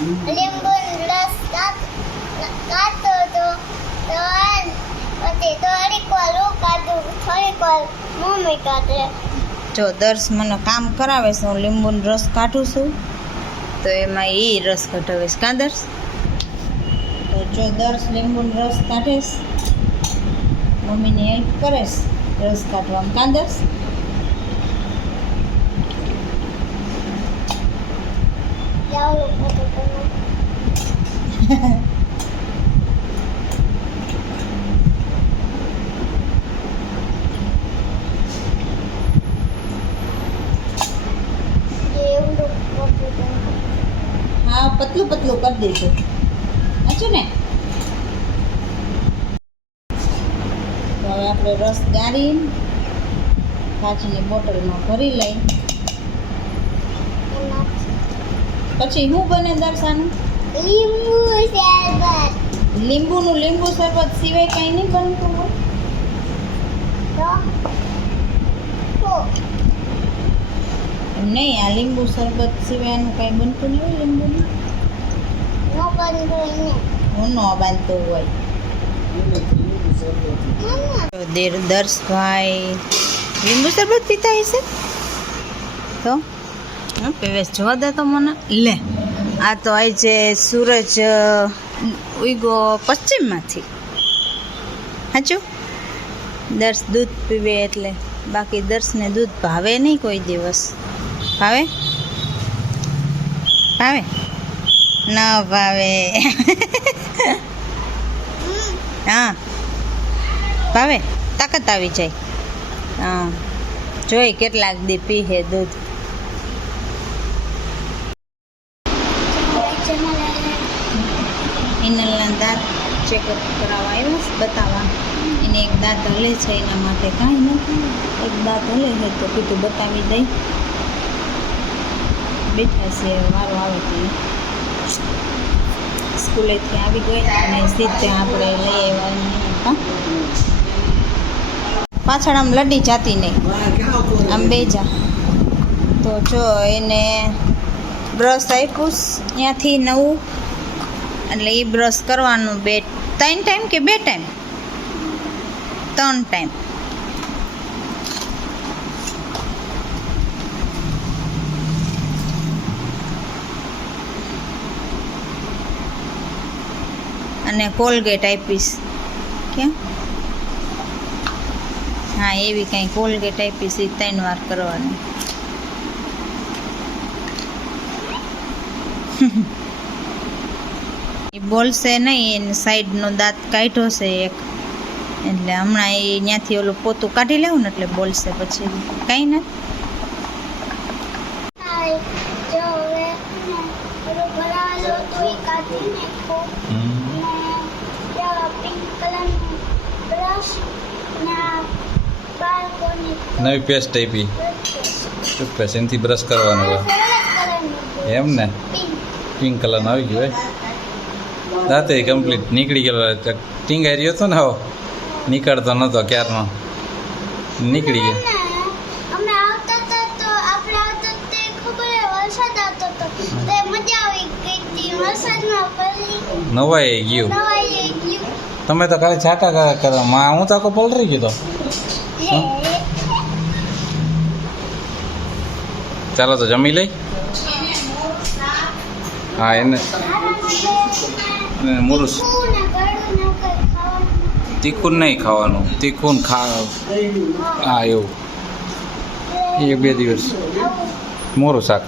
લીંબુ રસ કાઢતો તો પછી થોડીક વાર હું કાઢું, થોડીક વાર મમ્મી કાઢે. જો દર્શ મને કામ કરાવે છે, હું લીંબુનો રસ કાઢું છું, તો એમાં એ રસ કઢાવે છે. કાં દર્શ? તો જો દર્શ લીંબુનો રસ કાઢે છે, મમ્મીને હેલ્પ કરે છે રસ કાઢવામાં. કાં દર્શ? જાવલું બધું તમે હા, પતલું પતલું કરી દઈશું. સાચું ને? તો હવે આપણે રસ ગાળી કાચની બોટલમાં ભરી લઈ. પછી શું બને દર્શાનું? લીંબુ શરબત. લીંબુનું લીંબુ શરબત સિવાય કાંઈ નહીં બનતું હોય? એમ નહીં, આ લીંબુ શરબત સિવાયનું કાંઈ બનતું નહીં હોય લીંબુનું? હું ન બાંધતું હોય. દર્શભાઈ લીંબુ શરબત પીતા હશે તો પીવેશ જોવા દે તો મને. લે, આ તો આઈ છે સૂરજ ઉગો પશ્ચિમમાંથી. સાચું? દર્શ દૂધ પીવે એટલે, બાકી દર્શને દૂધ ભાવે નહીં કોઈ દિવસ. ભાવે? ભાવે? ન ભાવે. હા ભાવે, તાકાત આવી જાય. હા, જોઈ કેટલાક દી પીહે દૂધ. ઇનલના દાંત ચેકઅપ કરાવવા આવ્યા છે, બતાવવા. એને એક દાંત હલે છે, એના માટે કાંઈ નથી. એક દાંત હલે છે તો કીધું બતાવી દઈ. બેઠા છે, વારો આવે તો સ્કૂલેથી આવી ગયા અને સીધા આપણે લઈ આવ્યા. પાછળ આમ લડી જાતી નહીં, આમ બે જા. તો જો એને બ્રશ આપ્યું ત્યાંથી નવું, એટલે એ બ્રશ કરવાનું 3 ટાઈમ કે 2 ટાઈમ? 3 ટાઈમ. અને કોલગેટ આપીશ. કેમ? હા, એવી કાંઈ કોલગેટ આપીશ, એ 3 વાર કરવાની. એ બોલશે નહીં, એને સાઈડનો દાંત કાઢ્યો છે એક, એટલે હમણાં એ ત્યાંથી ઓલું પોતું કાઢી લેવું ને એટલે બોલશે. પછી કાંઈ નથી. નવી પેસ્ટ આપી, ટૂથપેસ્ટ એનાથી બ્રશ કરવાનું હોય એમ ને? પિંક કલરનો આવી ગયો હોય. દાંતે કમ્પ્લીટ નીકળી ગયેલો. ટીંગાઈ રહ્યો હતો ને, આવો નીકળતો નહોતો ક્યારનો, નીકળી ગયો. નવાઈ ગયું. તમે તો ખાલી છાટા કરો, માં હું તો આખો પલરી ગયો તો. ચાલો તો જમી લઈ. હા, એને મુરુસ તીખું નહીં ખાવાનું, તીખું હા એવું. 1-2 દિવસ મોરું શાક.